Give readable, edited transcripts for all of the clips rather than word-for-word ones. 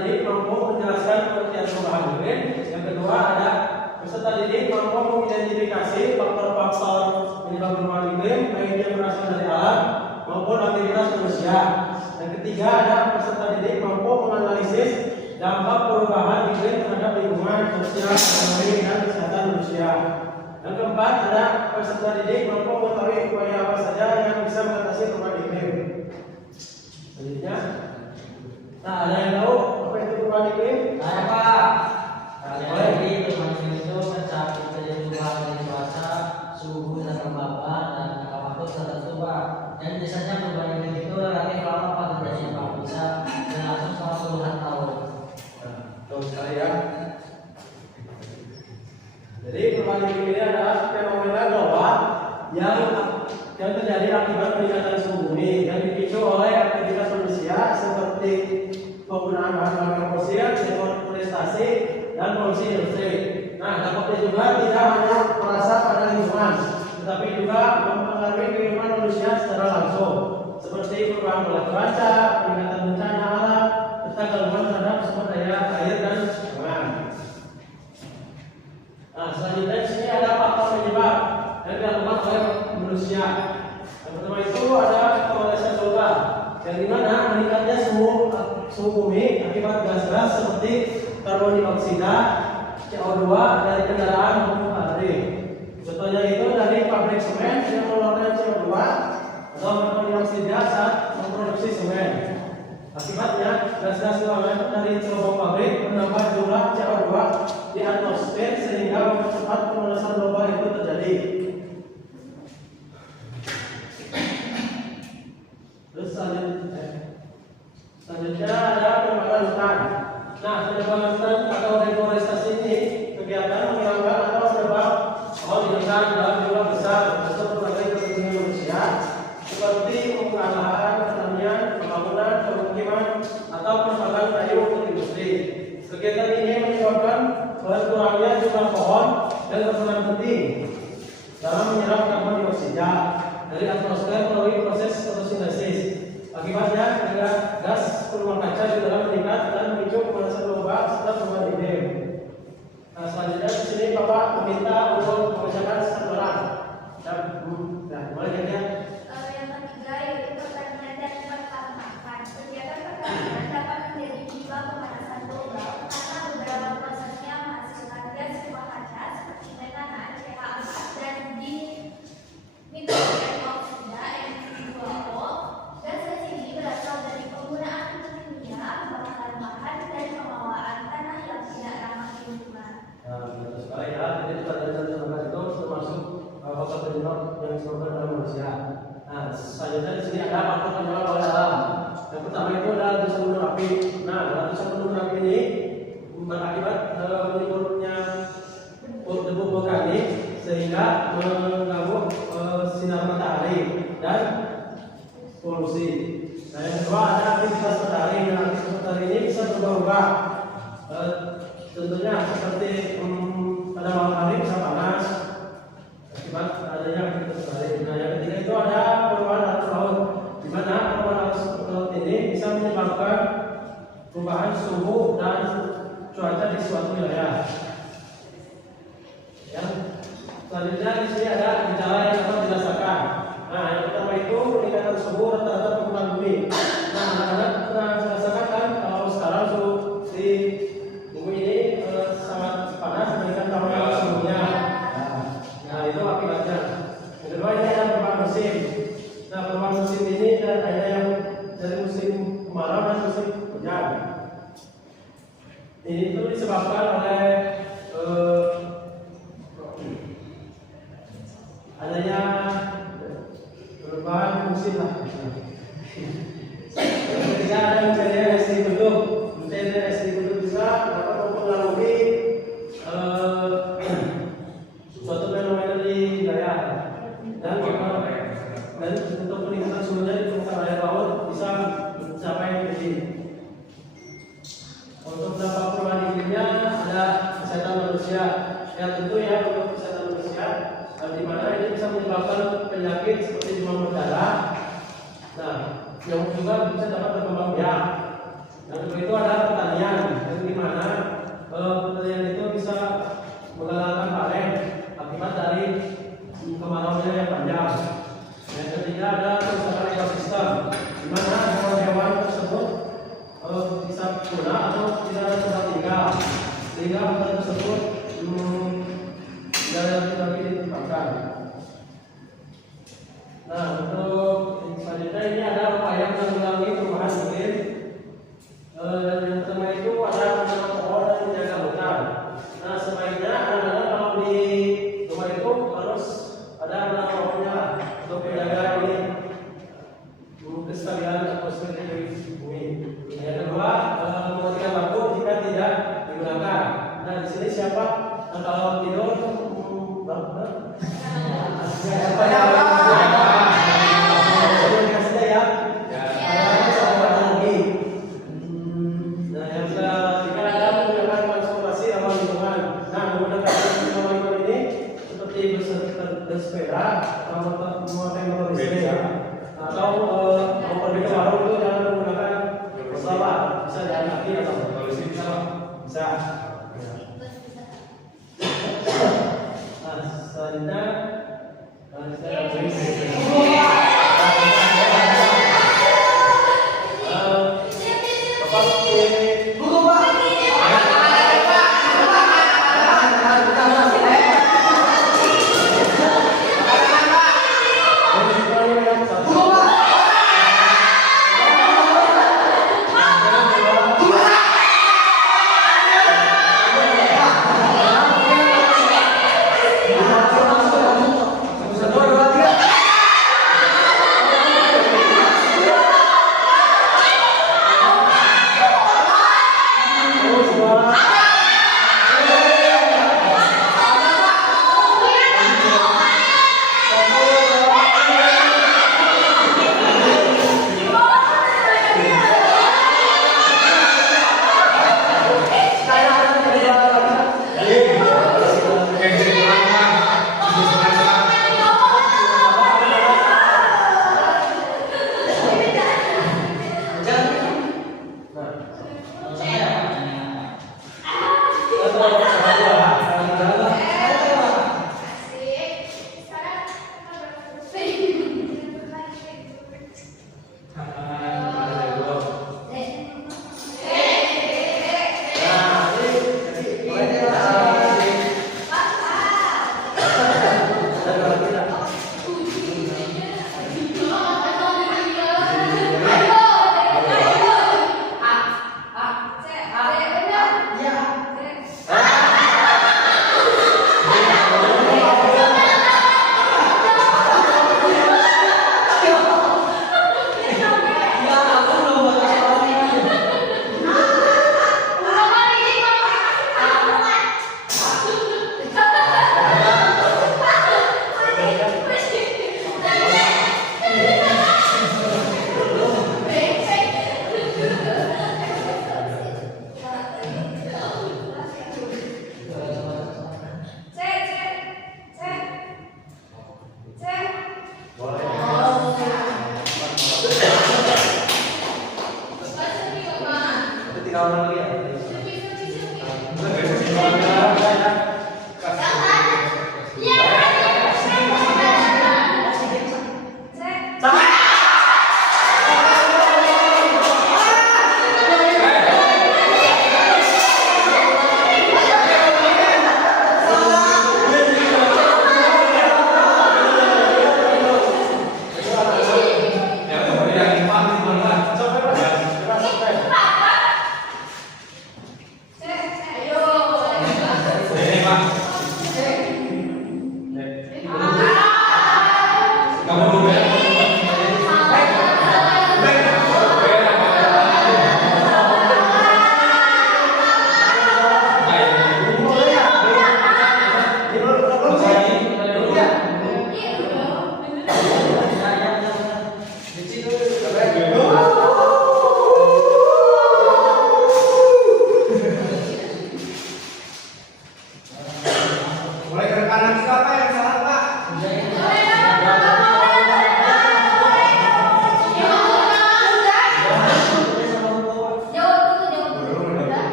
didik mampu menjelaskan pengertian perubahan iklim. Yang kedua ada peserta didik mampu mengidentifikasi faktor-faktor penyebab perubahan iklim, baik yang berasal dari alam maupun aktivitas manusia. Yang ketiga ada peserta didik mampu menganalisis dampak perubahan iklim terhadap lingkungan, sosial, ekonomi, dan kesehatan manusia. Yang keempat ada peserta didik mampu mengetahui upaya apa saja yang bisa mengatasi perubahan iklim. Selanjutnya, nah ada yang tahu apa itu perubahan iklim? Ada Pak. Jadi perubahan iklim itu mencakup terjadi perubahan dari cuaca, suhu dan kelembaban dan waktu tertentu Pak. Dan biasanya perubahan iklim itu relatif lama Pak terjadi Pak, bisa berlangsung selama puluhan tahun. Tahu sekali ya. Jadi perubahan iklim ini adalah fenomena global yang terjadi akibat peningkatan suhu bumi yang dipicu oleh aktivitas manusia seperti penggunaan bahan bakar fosil, deforestasi, dan polusi industri. Nah, dampaknya juga tidak hanya terasa pada lingkungan, tetapi juga mempengaruhi kehidupan manusia secara langsung, seperti perubahan pola cuaca, peningkatan bencana alam, serta gangguan terhadap sumber daya air dan lingkungan. Nah, selanjutnya di sini ada faktor penyebab yang dilakukan oleh manusia. Yang pertama itu ada pemanasan global, yang dimana meningkatnya suhu bumi akibat gas-gas seperti karbon dioksida, CO2 dari kendaraan maupun pabrik. Contohnya itu dari pabrik semen yang mengeluarkan CO2 atau karbon dioksida saat memproduksi semen. Akibatnya gas-gas ruangan dari cerobong pabrik menambah jumlah CO2 di atmosfer sehingga mempercepat pemanasan global itu terjadi. Terus selanjutnya ada penebangan hutan. Nah, penebangan hutan atau deforestasi ini kegiatan menghilangkan atau menebang pohon di hutan dalam jumlah besar untuk berbagai kepentingan manusia, seperti pembukaan lahan, pertanian, pembangunan, pemukiman, atau penebangan kayu untuk industri. Kegiatan ini menyebabkan berkurangnya jumlah pohon dan berperan penting dalam menyerap karbon dioksida dari atmosfer melalui proses fotosintesis. Akibatnya gas rumah kaca di dalam meningkat dan memicu pemanasan global serta perubahan iklim. Nah, selanjutnya di sini Bapak meminta untuk membacakan satu orang. Nah, boleh ya? Yang ketiga yaitu pertanian dan peternakan. Kegiatan pertanian dapat menjadi penyebab pemanasan global karena beberapa prosesnya menghasilkan gas rumah kaca seperti metanan, CH4 dan nitrogen oksida N2O. Gas ini berasal dari penggunaan kimia, pembakaran lahan, dan pembawaan tanah yang tidak ramah lingkungan. Nah, betul sekali ya. Jadi pertanian dan itu termasuk faktor penyebab yang disebabkan oleh manusia. Nah, selanjutnya di sini ada faktor penyebab oleh alam. Yang pertama itu adalah letusan gunung api. Nah, letusan gunung api ini berakibat menimbulnya debu vulkanik sehingga mengganggu sinar matahari dan polusi. Nah, yang kedua ada aktivitas matahari. Nah, aktivitas matahari ini bisa berubah-ubah. Tentunya seperti pada malam hari bisa panas akibat adanya aktivitas matahari. Nah, yang ketiga itu ada perubahan arus laut, di mana perubahan arus laut ini bisa menyebabkan perubahan suhu dan cuaca di suatu wilayah. Yang selanjutnya di sini ada gejala yang dapat dirasakan. Nah, yang pertama itu peningkatan suhu rata-rata permukaan bumi. Nah, anak-anak pernah merasakan kan kalau sekarang suhu di bumi ini sangat panas dibandingkan tahun yang sebelumnya. Nah, itu akibatnya. Yang kedua ini ada perubahan musim. Nah, perubahan musim ini ada yang dari musim kemarau dan musim hujan. Ini itu disebabkan oleh adanya perubahan musim lah. Yang ketiga ada mencarian es di kutub. Mencarian es di kutub juga dapat mempengaruhi suatu fenomena di wilayah dan untuk peningkatan suhunya di permukaan air laut bisa mencapai tinggi. Untuk dampak perubahan iklimnya ada kesehatan manusia. Ya tentu ya untuk kesehatan manusia, di mana ini bisa menyebabkan penyakit seperti demam berdarah. Nah, yang juga bisa dapat berkembang biak. Yang kedua itu ada pertanian. atau tidak ada tempat tinggal, sehingga hotel tersebut tidak ditempatkan. Nah, untuk selanjutnya ini ada upaya menanggulangi perubahan iklim. Yang pertama itu ada menanam pohon dan menjaga hutan. Nah, sebaiknya anak-anak kalau di rumah itu harus ada menanam pohonnya untuk menjaga ini kestabilan atmosfer di bumi. Yang kedua, mematikan lampu jika tidak digunakan. Nah, di sini siapa? Nah, kalau tidur, siapa yang bersepeda memakai motor listrik atau mau pergi ke warung itu jangan menggunakan pesawat, bisa jalan kaki atau bisa. Nah, selanjutnya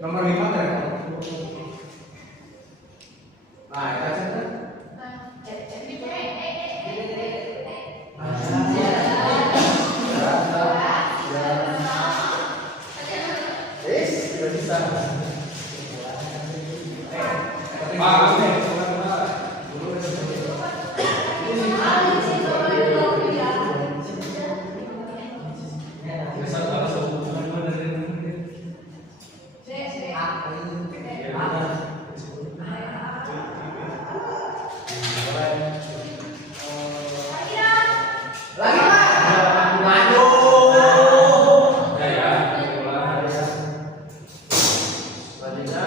Nomor 5 kan? Nah, kita cek. Sudah bisa. Lagi Pak. Aduh. Selanjutnya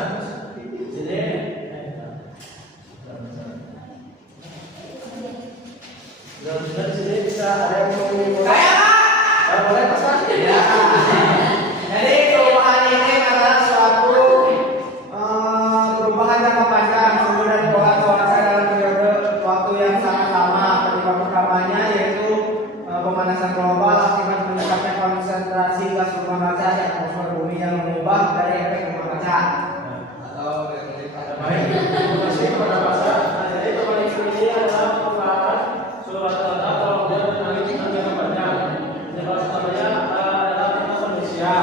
sini. Sudah di sini bisa ada yang mau ngomong. Saya Pak. Boleh Pak Ustaz? Ya. Jadi perubahan ini adalah suatu perubahan jangka panjang sumber dari pola suara dalam periode waktu yang sangat lama. Penyebab utamanya yaitu pemanasan global akibat meningkatnya konsentrasi gas rumah kaca di atmosfer bumi yang mengubah dari efek rumah kaca. Atau Baik, terima kasih kepada Pak Ustaz. Nah, jadi teman ini adalah perubahan surat rata kalau dia mengalami jangka panjang. Penyebab utamanya adalah aktivitas manusia.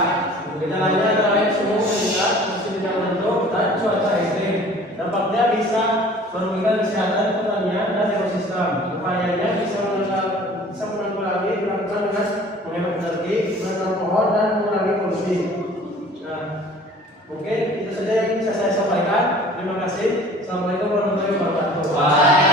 Gejalanya adalah suhu meningkat, musim yang mendung, dan cuaca ekstrim. Dampaknya bisa merugikan kesehatan pertanian dan ekosistem. Upayanya bisa menanggulangi dilakukan dengan menghemat energi, menanam pohon, dan mengurangi polusi. Nah, mungkin itu saja yang bisa saya sampaikan. Terima kasih. Assalamualaikum warahmatullahi wabarakatuh.